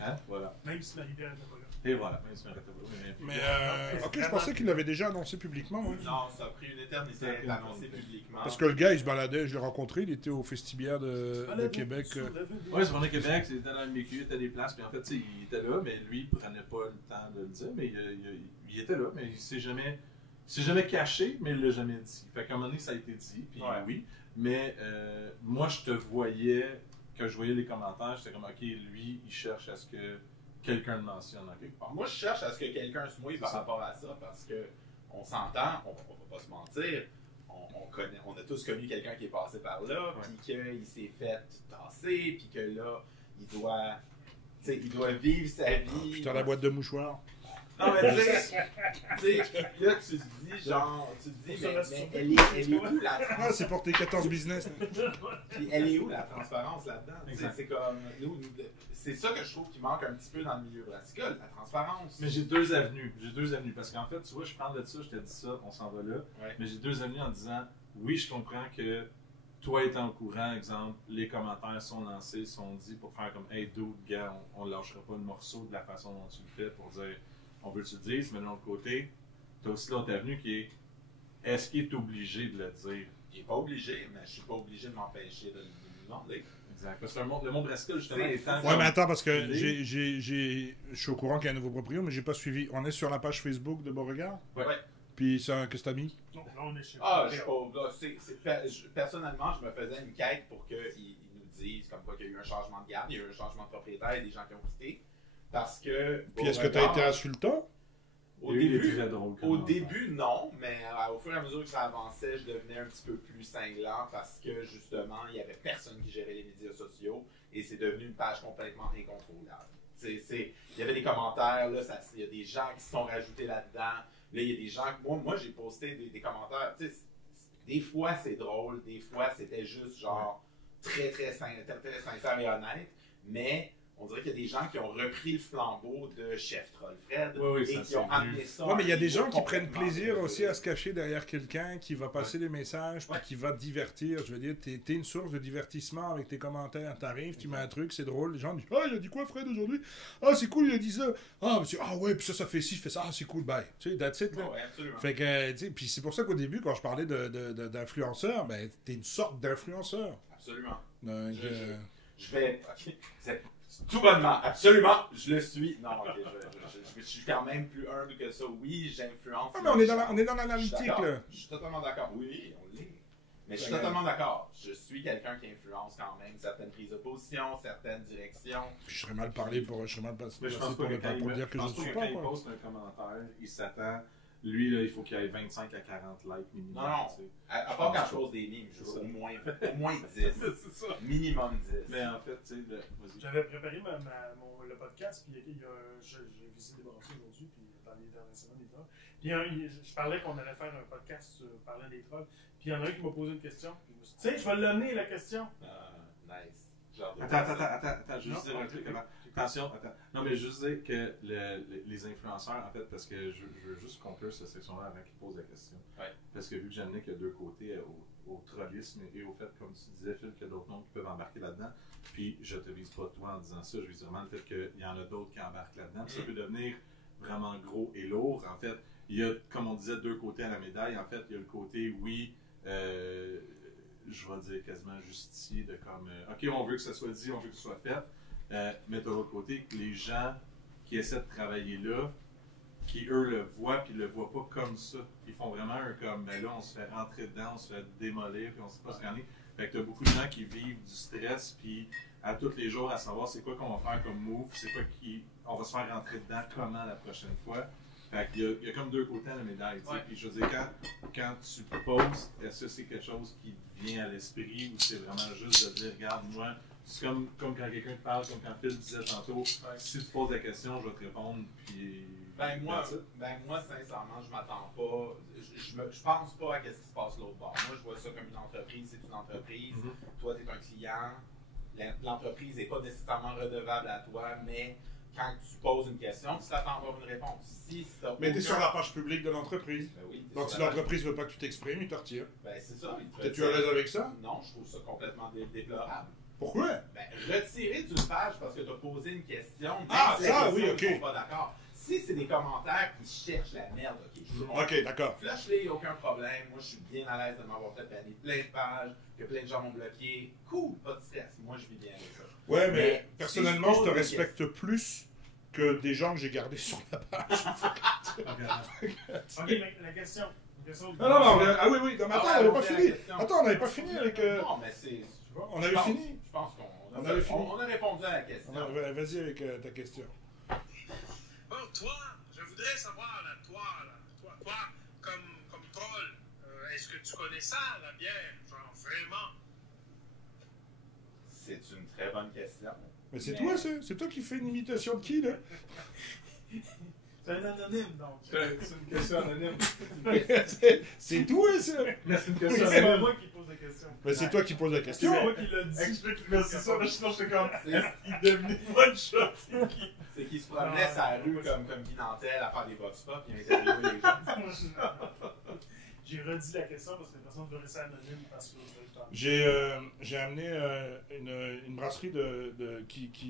Hein? Voilà. Même si Marie-Pierre n'était pas là. Et voilà, même si on arrête pas. Mais ok, je pensais qu'il l'avait déjà annoncé publiquement, moi. Non, ça a pris une éternité à être annoncé publiquement. Parce que le gars, il se baladait, je l'ai rencontré, il était au Festibière de Québec. Ouais, c'est Québec, c'était dans le MQ, il était des places, puis en fait, tu sais, il était là, mais lui, il prenait pas le temps de le dire, mais il était là, mais il s'est jamais caché, mais il l'a jamais dit. Fait qu'à un moment donné, ça a été dit, puis Ouais. oui, mais moi, je voyais les commentaires, j'étais comme, ok, lui, il cherche à ce que quelqu'un le mentionne en quelque part. Moi, je cherche à ce que quelqu'un se mouille par rapport à ça parce que on s'entend, on va pas se mentir, on a tous connu quelqu'un qui est passé par là, puis qu'il s'est fait tasser, puis que là, il doit vivre sa vie. Putain, la boîte de mouchoirs. Non, mais tu sais, là, tu te dis, genre, mais elle est où la Ah, transparence? c'est pour tes 14 business. Puis elle est où la transparence là-dedans? Exact. C'est comme, c'est ça que je trouve qui manque un petit peu dans le milieu brassicole, la transparence. Mais j'ai deux avenues. Parce qu'en fait, tu vois, je parle de ça, je t'ai dit ça, on s'en va là. Ouais. Mais j'ai deux avenues en disant, oui, je comprends que toi étant au courant, exemple, les commentaires sont lancés, sont dits pour faire comme, hey, dude, gars, on lâchera pas le morceau de la façon dont tu le fais pour dire, on veut que tu le dises, mais de l'autre côté, t'as aussi l'autre avenue qui est, est-ce qu'il est obligé de le dire? Il n'est pas obligé, mais je suis pas obligé de m'empêcher de lui demander. Exact. Parce que le monde brassicole, justement, C'est- étant. Ouais, mais attends, parce que Il est- je suis au courant qu'il y a un nouveau proprio, mais j'ai pas suivi. On est sur la page Facebook de Beauregard. Ouais. Puis ça, qu'est-ce que t'as mis? Non, là, on est chez Ah, je sais pas. Là, personnellement, je me faisais une quête pour qu'ils nous disent comme quoi qu'il y a eu un changement de garde, il y a eu un changement de propriétaire, il y a des gens qui ont quitté. Parce que. Puis est-ce que t'as été insultant? Au Il y a eu des début, très drôles au commentaires. début, non, mais au fur et à mesure que ça avançait, je devenais un petit peu plus cinglant parce que justement, il n'y avait personne qui gérait les médias sociaux et c'est devenu une page complètement incontrôlable. Il y avait des commentaires, là, il y a des gens qui se sont rajoutés là-dedans. Là, il y a des gens. Moi j'ai posté des commentaires. Des fois, c'est drôle, des fois, c'était juste genre très, très sincère et honnête, mais on dirait qu'il y a des gens qui ont repris le flambeau de Chef Troll Fred Oui, et qui ont amené ça. Ouais, mais il y a à un des niveau gens qui prennent complètement plaisir nouveau. aussi à se cacher derrière quelqu'un qui va passer des messages, puis Ouais. qui va te divertir. Je veux dire, t'es une source de divertissement avec tes commentaires. T'arrives, tu mets un truc, c'est drôle. Les gens disent, ah, il a dit quoi, Fred, aujourd'hui? Ah, c'est cool, il a dit ça. Ah, ouais, puis ça fait ci, je fais ça. Ah, c'est cool, bye. Tu sais, that's it, là. Ouais, absolument. Fait que, tu sais, puis c'est pour ça qu'au début, quand je parlais d'influenceur, ben, t'es une sorte d'influenceur. Absolument. Donc, Je vais. Ok, c'est tout bonnement, absolument, je le suis. Non, ok, je suis quand même plus humble que ça. Oui, j'influence. ah, mais on est dans Je suis l'analytique, d'accord. là. Je suis totalement d'accord. Oui, on l'est. Mais je suis totalement d'accord. Je suis quelqu'un qui influence quand même certaines prises de position, certaines directions. Puis je serais mal parlé pour, je serais mal passé Mais je pense pour, pas que quand pour dire que je ne pense pas suis que pas, quand il quoi. poste un commentaire, il s'attend. Lui, là, il faut qu'il ait 25 à 40 likes minimum. Non. tu sais. À part quand je pose des mimes, je veux au moins 10. C'est ça. Minimum 10. Mais en fait, tu sais, vas-y. J'avais préparé le podcast, puis j'ai visité des brasseurs aujourd'hui, puis dans les dernières semaines, des trolls. Puis je parlais qu'on allait faire un podcast parlant des trolls. Puis il y en a un qui m'a posé une question. Puis je me suis dit, tiens, je vais l'amener, la question. Nice. Genre de- Attends, je veux Non, juste dire un ok, truc ok. avant. Attention, attends. Non, mais juste dire que les influenceurs, en fait, parce que je veux juste conclure cette section-là avant qu'ils posent la question. Ouais. Parce que vu que j'en ai qu'il y a deux côtés au trollisme et au fait, comme tu disais, Phil, qu'il y a d'autres mondes qui peuvent embarquer là-dedans. Puis je te vise pas toi en disant ça, je vise vraiment le fait qu'il y en a d'autres qui embarquent là-dedans. Puis ça peut devenir vraiment gros et lourd. En fait, il y a, comme on disait, deux côtés à la médaille. En fait, il y a le côté, oui, je vais dire quasiment justicier, de comme, OK, on veut que ça soit dit, on veut que ce soit fait. Mais de l'autre côté, que les gens qui essaient de travailler là, qui eux le voient, puis le voient pas comme ça. Ils font vraiment un comme, ben là, on se fait rentrer dedans, on se fait démolir, puis on sait pas ce qu'il y en est. Fait que t'as beaucoup de gens qui vivent du stress, puis à tous les jours, à savoir c'est quoi qu'on va faire comme move, c'est quoi qui. On va se faire rentrer dedans, comment la prochaine fois. Fait qu'il y a comme deux côtés à la médaille. tu sais. Ouais. Puis je veux dire, quand tu postes, est-ce que c'est quelque chose qui te vient à l'esprit ou c'est vraiment juste de dire, regarde, moi, c'est comme quand quelqu'un te parle, comme quand Phil disait tantôt, si tu poses la question, je vais te répondre, puis. Ben moi, that's it. sincèrement, je m'attends pas. Je pense pas à ce qui se passe l'autre bord. Moi, je vois ça comme une entreprise. C'est une entreprise. Mhm. Toi, tu es un client. L'entreprise n'est pas nécessairement redevable à toi, mais quand tu poses une question, tu t'attends à avoir une réponse. Si t'as Mais t'es aucun- sur la page publique de l'entreprise. Ben oui, t'es Donc sur si la page- l'entreprise veut pas que tu t'exprimes, il te retire. Ben c'est ça. il te T'es-tu à retire. l'aise avec ça? Non, je trouve ça complètement déplorable. Pourquoi? Ben, retirer d'une page parce que tu as posé une question. même Ah, si la ça, question, oui, ok. ils sont pas d'accord. Si c'est des commentaires qui cherchent la merde, ok, je veux mon- Ok, d'accord. Flush-les, aucun problème. Moi, je suis bien à l'aise de m'avoir fait banner plein de pages, que plein de gens m'ont bloqué. Cool, pas de stress. Moi, je vis bien avec ça. Ouais, mais Mais personnellement, si je je te pose des respecte plus que des gens que j'ai gardés sur la page. Ok, mais la question. Ah oui, oui, non, mais attends, Ah, on n'avait on pas fait la fini. question. Attends, on n'avait pas fini avec. Non, mais c'est. On avait je pense- fini. Je pense qu'on On avait fini. on a répondu à la question. Vas-y avec ta question. Bon, toi, je voudrais savoir, là, toi, comme troll, est-ce que tu connais ça, la bière? Genre, vraiment? C'est une très bonne question. Mais c'est toi, ça? C'est toi qui fais une imitation de qui, là? C'est un anonyme, donc. C'est une question anonyme. C'est toi, ça? Mais c'est une C'est question pas anonyme. moi qui pose la question. Mais c'est toi qui poses la C'est question. moi qui l'a dit. Explique-le, c'est ça, là, sinon j'étais comme. C'est- Il est devenu one shot. C'est qu'il se promenait sur la rue comme Guy Nantel à faire des box pop et interviewer les gens. J'ai redit la question parce que personne ne veut rester anonyme parce que je le temps. J'ai amené une brasserie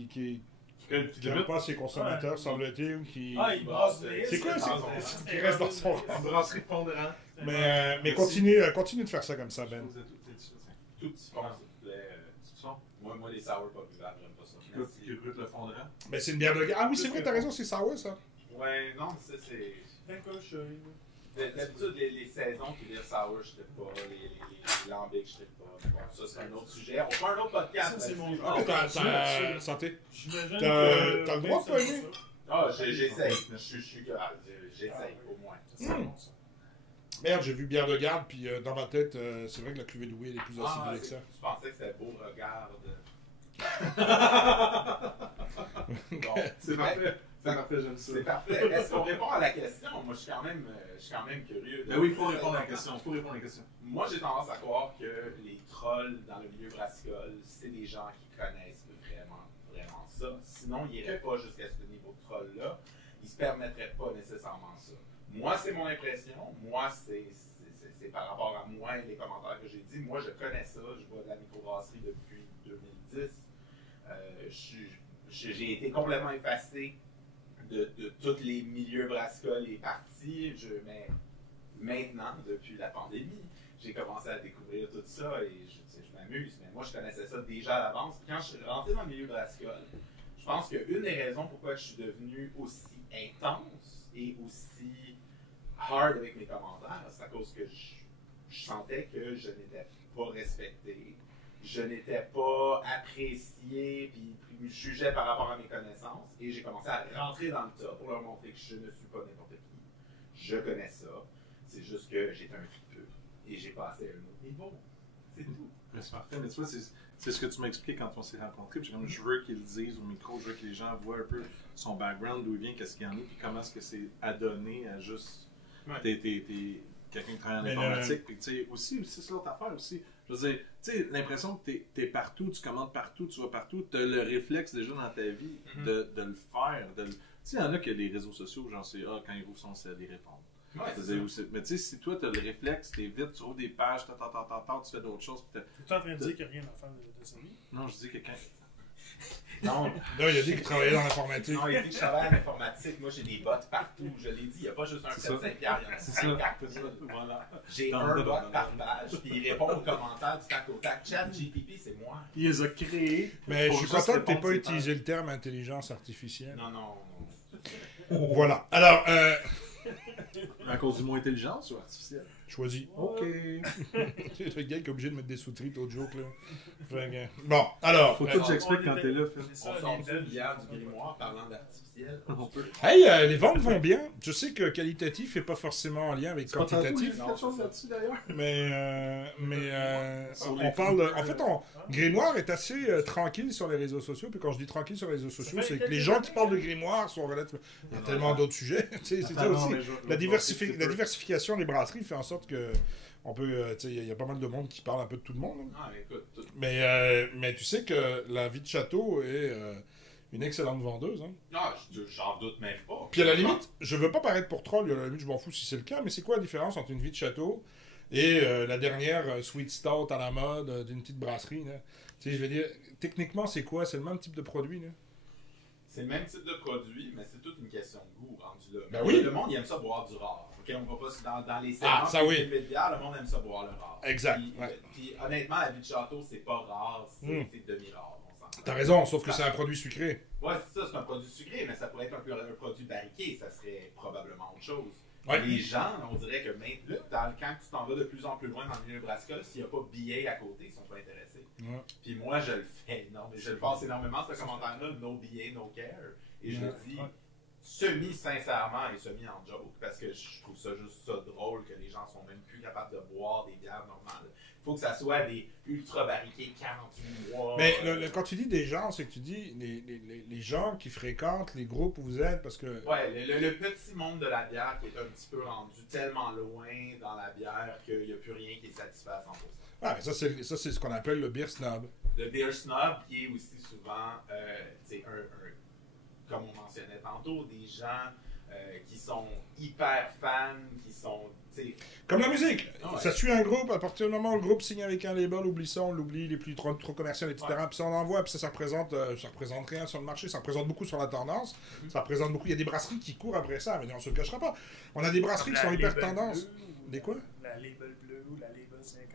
qui n'aime pas ses consommateurs, Ouais. semble-t-il, ou qui... Ah, il brasse les C'est quoi, c'est qui reste dans son Une brasserie pondérant. Mais continue de faire ça comme ça, Ben. Tout petit fond, s'il vous plaît. Moi, les sour pas buvables, j'aime pas ça. Merci. Qui goûte le fondérant. Mais c'est une bière de... Ah oui, c'est vrai, t'as raison, c'est sour, ça. Ouais, non, mais ça, c'est. D'habitude, les saisons qui disent sour, je ne pas. Les lambics, je ne pas. Bon, ça, c'est un autre sujet. On fait un autre podcast. Ça, c'est mon là-dessus. genre. Santé. J'imagine T'as que. le droit de pas aimer. Ah, j'essaye. J'essaye, au moins. C'est bon, ça. Merde, j'ai vu bière de garde, puis dans ma tête, c'est vrai que la cuvée de Louis, elle est plus Ah, acidulée que ça. tu pensais que c'était beau, regarde. Bon, C'est parfait. C'est parfait, j'aime ça. c'est parfait. Est-ce qu'on répond à la question? Moi, je suis quand même curieux. Ben oui, il faut répondre à la question. Il faut répondre à la question. Moi, j'ai tendance à croire que les trolls dans le milieu brassicole, c'est des gens qui connaissent vraiment ça. Sinon, il n'irait pas jusqu'à ce niveau de troll-là. Il ne se permettrait pas nécessairement ça. Moi, c'est mon impression. Moi, c'est par rapport à moi et les commentaires que j'ai dit. Moi, je connais ça. Je vois de la microbrasserie depuis 2010. J'ai été complètement effacé de tous les milieux brassicoles et parties. Mais maintenant, depuis la pandémie, j'ai commencé à découvrir tout ça et je m'amuse. Mais moi, je connaissais ça déjà à l'avance. Puis quand je suis rentré dans le milieu brassicole, je pense qu'une des raisons pourquoi je suis devenu aussi intense et aussi hard avec mes commentaires, c'est à cause que je sentais que je n'étais pas respecté, je n'étais pas apprécié, puis je jugeais par rapport à mes connaissances, et j'ai commencé à rentrer dans le tas pour leur montrer que je ne suis pas n'importe qui. Je connais ça, c'est juste que j'étais un tripeux, et j'ai passé à un autre niveau. C'est tout. Mais c'est parfait, mais tu vois, c'est ce que tu m'as expliqué quand on s'est rencontrés. Puis comme je veux qu'ils le disent au micro, je veux que les gens voient un peu son background, d'où il vient, qu'est-ce qu'il y en a, puis comment est-ce que c'est adonné à juste. Ouais. T'es quelqu'un qui travaille en informatique, puis tu sais, aussi, c'est l'autre affaire aussi. Je veux dire, tu sais, l'impression que t'es partout, tu commandes partout, tu vas partout, t'as le réflexe déjà dans ta vie de le faire. Tu sais, il y en a qui ont des réseaux sociaux, genre c'est quand ils rouvent son sel, ils répondent. Ouais, mais tu sais, si toi t'as le réflexe, t'es vite, tu ouvres des pages, tu fais d'autres choses. T'es en train de dire qu'il n'y a rien à faire de sa vie? Non, je dis que quand. Non. Non, il a dit qu'il travaillait dans l'informatique. Non, il a dit que je travaille en informatique. Moi, j'ai des bots partout. Je l'ai dit, il n'y a pas juste un C'est 7-5 pierres, il y en a 5 cartes. Voilà. J'ai un bot par page, puis il répond aux commentaires du tac au tac. Chat GTP, c'est moi. Il les a créés. Mais je suis content que tu n'aies pas utilisé. utilisé le terme intelligence artificielle. Non. Voilà. Alors, À cause du mot intelligence ou artificiel? choisis. Ok. C'est le gars qui est obligé de mettre des sous-titres autres jokes, là. Fait que- Bon, alors. Faut tout que j'explique quand t'es là, Phil. C'est ça, On les sort Belges. hier du grimoire parlant d'artificiel. On peut. Hey, les ventes vont bien. Je sais que qualitatif n'est pas forcément en lien avec quantitatif. quelque chose là-dessus d'ailleurs. Mais Sur on les parle. filtres, En fait, Grimoire est assez tranquille sur les réseaux sociaux. Puis quand je dis tranquille sur les réseaux sociaux, fait c'est que quelques les gens années, qui parlent de Grimoire sont relativement. Il y a tellement d'autres sujets. Tu sais, c'est ça aussi. La diversification des brasseries fait en sorte que on peut. Tu sais, il y a pas mal de monde qui parle un peu de tout le monde. Hein. Ah, écoute, tout. Mais tu sais que la vie de château est une excellente vendeuse. Hein. Ah, j'en doute même pas. Puis à la limite, je veux pas paraître pour troll, à la limite je m'en fous si c'est le cas, mais c'est quoi la différence entre une vie de château et la dernière Sweet Stout à la mode d'une petite brasserie, là? Tu sais, je veux dire, techniquement c'est quoi? C'est le même type de produit, là? C'est le même type de produit, mais c'est toute une question de goût rendu là. Ben oui. Le monde, il aime ça boire du rare. Okay? On va pas dans les Ah, segments ça oui. de bière, le monde aime ça boire le rare. Exact, Puis, ouais. puis honnêtement, la vie de château, c'est pas rare, c'est demi-rare. on s'entend. T'as raison, sauf que c'est un produit sucré. Ouais, c'est ça, c'est un produit sucré, mais ça pourrait être un produit barriqué, ça serait probablement autre chose. Ouais. Les gens, on dirait que maintenant, quand tu t'en vas de plus en plus loin dans le milieu brassicole, s'il n'y a pas billet à côté, ils sont pas intéressés. Ouais. Puis moi, je le fais énormément. Je le passe énormément, ce commentaire-là, no billet, no care. Et je le dis semi-sincèrement et semi-en-joke, parce que je trouve ça juste ça drôle que les gens sont même plus capables de boire des bières normales. Il faut que ça soit des ultra barriqués 48 mois. Mais quand tu dis des gens, c'est que tu dis les gens qui fréquentent les groupes où vous êtes, parce que... Ouais, le petit monde de la bière qui est un petit peu rendu tellement loin dans la bière qu'il n'y a plus rien qui est satisfait à 100%. Ah, mais ça c'est ce qu'on appelle le beer snob. Le beer snob qui est aussi souvent, comme on mentionnait tantôt, des gens qui sont hyper fans, qui sont, Comme la musique. Ah ouais. Ça suit un groupe, à partir du moment où le groupe signe avec un label, oublie ça, on l'oublie, il est plus trop commercial, etc. Ouais. Puis ça on envoie, puis ça représente rien sur le marché, ça représente beaucoup sur la tendance, ça représente beaucoup, il y a des brasseries qui courent après ça, mais on se le cachera pas. On a des brasseries qui sont hyper tendance. Des quoi? La label bleue ou la label 50.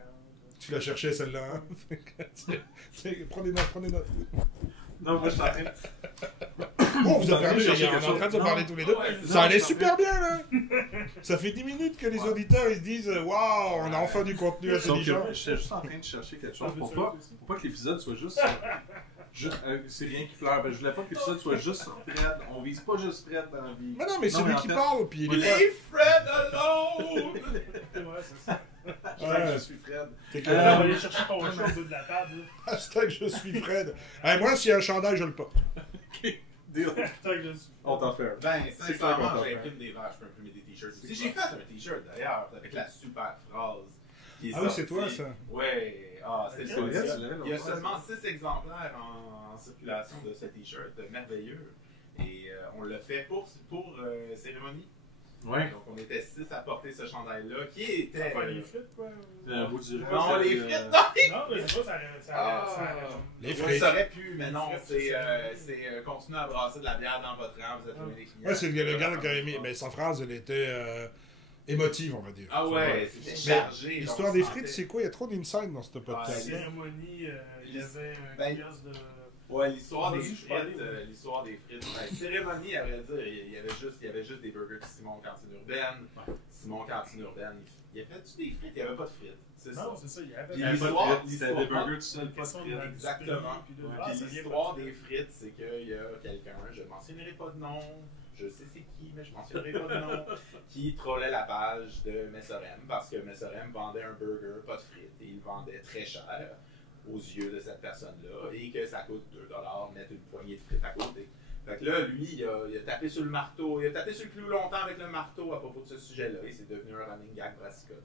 Tu la cherchais celle-là, hein? Prends des notes. Non, moi je suis en train de. Oh, vous avez perdu, chercher les gars, on quelque est en train de se chose. parler Non. tous les deux. Ouais, Ça allait je suis en super bien, là! Ça fait 10 minutes que les auditeurs, ils se disent « Waouh, on a enfin du contenu Sauf que intelligent! je suis juste en train de chercher quelque chose pour pas que l'épisode soit juste. C'est rien qui pleure. Ben, je voulais pas que l'épisode soit juste sur Fred. On vise pas juste Fred dans la vie. » Mais non, mais c'est Non, lui en qui fait- parle, puis il est pas... Leave Fred alone! Ouais, c'est ça. Hashtag je suis Fred. C'est que- On va aller chercher ton chat au bout de la table. Hashtag je suis Fred. Hey, moi, s'il y a un chandail, je le porte. Deal. Hashtag je suis. On t'en fait un. Ben, C'est clair qu'on sincèrement, t'en fait. j'imprime des verres, je peux imprimer des t-shirts aussi. J'ai fait un t-shirt d'ailleurs, avec la super phrase. Qui est Ah oui, sortie. c'est toi, ça. Ouais, Ah, c'est C'est ça. vrai, tu l'avais Il y a l'autre fois, seulement 6 exemplaires en circulation de ce t-shirt merveilleux. Et on l'a fait pour cérémonie. Ouais. Donc on était 6 à porter ce chandail-là qui Ça était. fait les frites, quoi. Un bout du Non, les frites, non! Non, mais c'est pas, Les On frites. le saurait plus, mais non, Les frites, c'est continuer à brasser de la bière dans votre rang, vous êtes loin des clients. Ouais, c'est le gars qui avait mis. Mais sa phrase, elle était émotive, on va dire. Ah ouais, c'était Mais chargé. l'histoire on des sentait- frites, c'est quoi? Il y a trop d'inside dans ce podcast. La cérémonie, il y avait un Ben, kiosque de. Ouais, l'histoire des Vas-y, je peux aller, frites, ouais. l'histoire des frites. Ben, cérémonie, à vrai dire, il y avait juste des burgers de Simon Cantine Urbaine. Simon Cantine Urbaine, il a fait-tu des frites? Il n'y avait pas de frites. C'est ça. Non, c'est ça, il y avait. Puis Il y avait pas de l'histoire- frites, c'était des burgers tout seul, pas de Question frites. Exactement. Puis Puis l'histoire des frites, c'est qu'il y a quelqu'un, je ne mentionnerai pas de nom, je sais c'est qui, mais je ne mentionnerai pas de nom, qui trollait la page de Messorem parce que Messorem vendait un burger, pas de frites, et il le vendait très cher aux yeux de cette personne-là, et que ça coûte 2$ mettre une poignée de frites à côté. Fait que là, lui, il a tapé sur le marteau, il a tapé sur le clou longtemps avec le marteau à propos de ce sujet-là, et c'est devenu un running gag brassicote.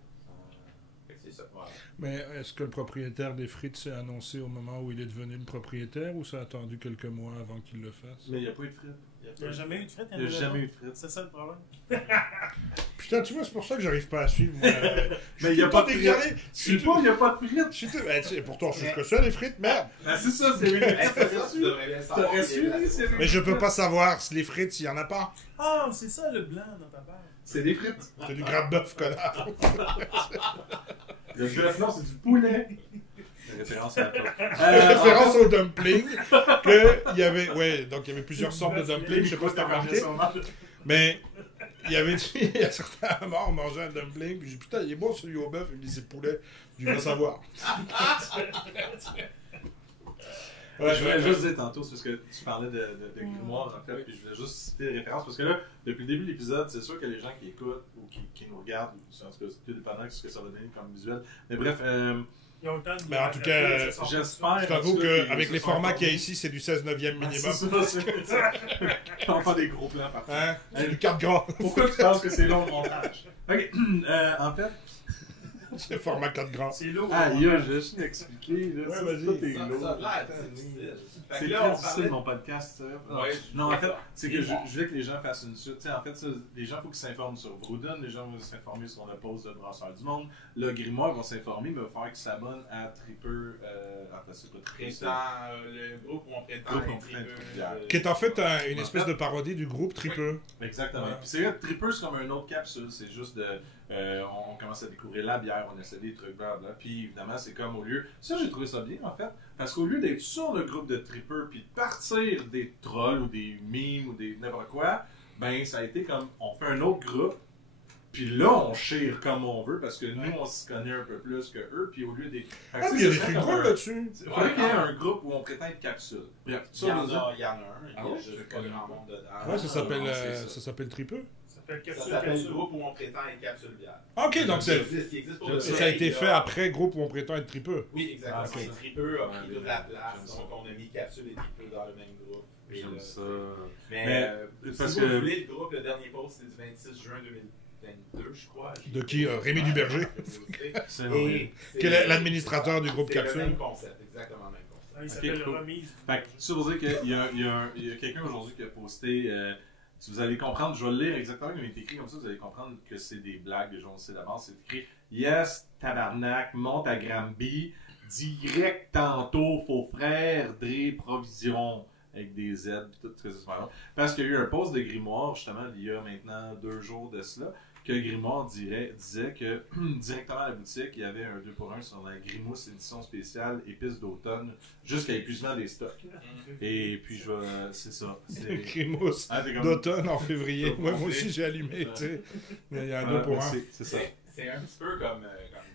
Fait que c'est ça. Voilà. Mais est-ce que le propriétaire des frites s'est annoncé au moment où il est devenu le propriétaire ou ça a attendu quelques mois avant qu'il le fasse? Mais il n'y a pas eu de frites. Il n'y a jamais eu de frites, Il n'y a jamais eu de frites. C'est ça le problème. Putain, tu vois, c'est pour ça que j'arrive pas à suivre. Moi, Mais il n'y a pas de déclaré. frites. Je sais pas, il n'y a pas de frites. Je suis tout... Ben, tu sais, pourtant, je suis que ça, les frites, merde. Ben, c'est ça, c'est une Hey, T'aurais ça, tu su. devrais bien savoir. T'aurais su, oui, c'est Mais je peux pas savoir si les frites, s'il y en a pas. Ah, c'est ça le blanc dans ta barre. C'est des frites. C'est du gratte-bœuf, connard. Le bœuf, non, c'est du poulet. Référence à toi. Référence au dumpling. Que il y avait, ouais, donc il y avait plusieurs sortes de dumplings, je sais pas si t'as remarqué. Mais il y avait il y a certains moments, on mangeait un dumpling, puis j'ai dit putain, il est bon celui au bœuf, il me dit c'est poulet. Je vais savoir. Ouais, je voulais juste dire tantôt, c'est parce que tu parlais de grimoire, en fait, puis je voulais juste citer les références, parce que là, depuis le début de l'épisode, c'est sûr que les gens qui écoutent ou qui nous regardent, ou en tout cas, c'est tout dépendant de ce que ça va donner comme visuel. Mais bref, Ils ont le temps de Mais en tout cas, j'espère. Je t'avoue qu'avec les formats qu'il y a ici, c'est du 16/9 minimum. C'est ça, c'est. On fait des gros plans partout. Hein? C'est du 4 gras. Pourquoi tu penses que c'est long le montage? Ok, en fait. C'est format 4 gras. C'est lourd. Ah, je vais juste m'expliquer. Là, Ouais, ça, vas-y. tout est Ça lourd. a l'air difficile. Fait C'est que là, très on difficile parlait... mon podcast, ça. Ouais, Non, en fait, c'est que C'est bon. je voulais que les gens fassent une suite. Tu sais, en fait, ça, les gens, il faut qu'ils s'informent sur Vrouden, les gens vont s'informer sur le post de Brasseur du Monde. Le Grimoire vont s'informer, mais il va falloir qu'ils s'abonnent à Tripper. Après, c'est pas Tripper. Prétend, le groupe où on prétend Groupe où on être prétend tribeux, bière. Qui est en fait une En espèce fait- de parodie du groupe Tripeux. Exactement. Ouais. Puis c'est là, Tripper, c'est comme une autre capsule. C'est juste de. On commence à découvrir la bière, on essaie des trucs, blablabla. Puis évidemment, c'est comme au lieu. Ça, j'ai trouvé ça bien en fait. Parce qu'au lieu d'être sur le groupe de Tripper puis de partir des trolls ou des memes ou des n'importe quoi, ben ça a été comme on fait un autre groupe. Puis là, on chire comme on veut parce que nous, on se connaît un peu plus que eux. Puis au lieu des. Fait que, Ah, tu sais, mais il y a ce des serait trucs comme drôles un- là-dessus. Il faudrait qu'il y ait un groupe où on prétend être capsule. Bref, Il y ça, en on a, il y en a un, Ah il y a ouais? juste pas grand monde dedans. Ouais, ça s'appelle non, c'est ça. ça s'appelle Tripeux. Ça s'appelle Ça capsule s'appelle le capsule. groupe où on prétend être capsule bière. Ok, donc Qui existe pour de ça a vrai, été il y fait après groupe où on prétend être Tripeux. Oui, exactement. Ah, c'est ça. Tripeux a pris Ouais, toute la j'aime place, ça. donc on a mis capsule et Tripeux dans le même groupe. Et J'aime là, ça. Mais, Mais, si parce vous que- voulez, le groupe, le dernier post, c'est du 26 juin 2022, je crois. De qui, Rémi Duberger. C'est horrible. Et Qui est l'administrateur du groupe C'est le Capsule. même concept, exactement le même concept. Ah, il s'appelle cool. Remise. Fait que, ça veut dire qu'il y a quelqu'un aujourd'hui qui a posté. Si vous allez comprendre, je vais le lire exactement comme il est écrit, comme ça vous allez comprendre que c'est des blagues, les gens le savent d'avance. C'est écrit Yes, tabarnak, monte à Granby, direct tantôt, faux frère, Dre Provision, avec des Z, pis tout, très super. Parce qu'il y a eu un post de Grimoire, justement, il y a maintenant 2 jours de cela, que Grimoire disait que directement à la boutique, il y avait un 2 pour 1 sur la Grimousse édition spéciale épices d'automne, jusqu'à épuisement des stocks. Et puis, c'est ça. C'est... Grimousse Ah, t'es comme- d'automne en février. Ouais, moi aussi j'ai allumé, tu sais. Mais il y a un 2 pour 1. C'est ça. C'est un petit peu comme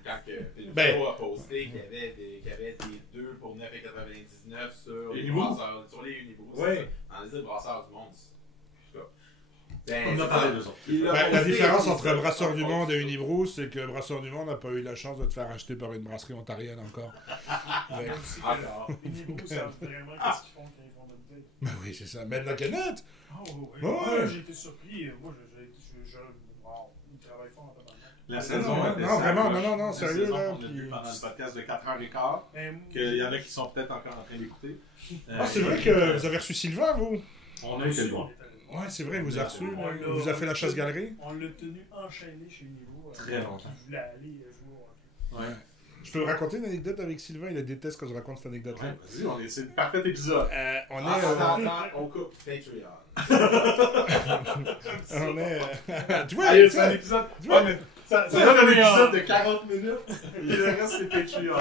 quand Ben- Pelluccio a posté qu'il y avait des 2 pour 9,99 sur les Unibrew. brasseurs, sur les Unibrew. Ouais. Dans les brasseurs du monde. En tout cas. On a parlé d'eux autres. La différence entre Brasseur du Monde et Unibrew, c'est que Brasseur du Monde n'a pas eu la chance de te faire acheter par une brasserie ontarienne encore. Ouais. Encore. Les niveaux savent vraiment qu'est-ce qu'ils font quand ils font notre bouteille. Ben oui, c'est ça. Mettre la canette. Oh, oui. Ouais. J'ai été surpris. Moi, wow, ils travaillent fort en tabarnak. La saison non, était non, vraiment, sacoche. non, La sérieux, saison là, qu'on a puis- vu pendant le podcast de 4h15, Ben, qu'il y en a qui sont peut-être encore en train d'écouter. Ah, c'est vrai que vous avez reçu Sylvain, vous? On a été loin. Ouais, c'est vrai, il vous a reçu, On là. l'a- Il vous a fait la chasse-galerie. On l'a tenu enchaîné chez Niveau. Très longtemps. Il voulait aller jouer au hockey. Ouais. Je peux vous raconter une anecdote avec Sylvain, il déteste quand je raconte cette anecdote-là. Ouais, vas-y, c'est le parfait épisode. On est... Attends, on coupe Patreon. on est... tu vois, Allez, tu c'est vois, un épisode. tu vois, Ouais, mais ça donne un épisode de 40 minutes. Et le reste, c'est Patreon.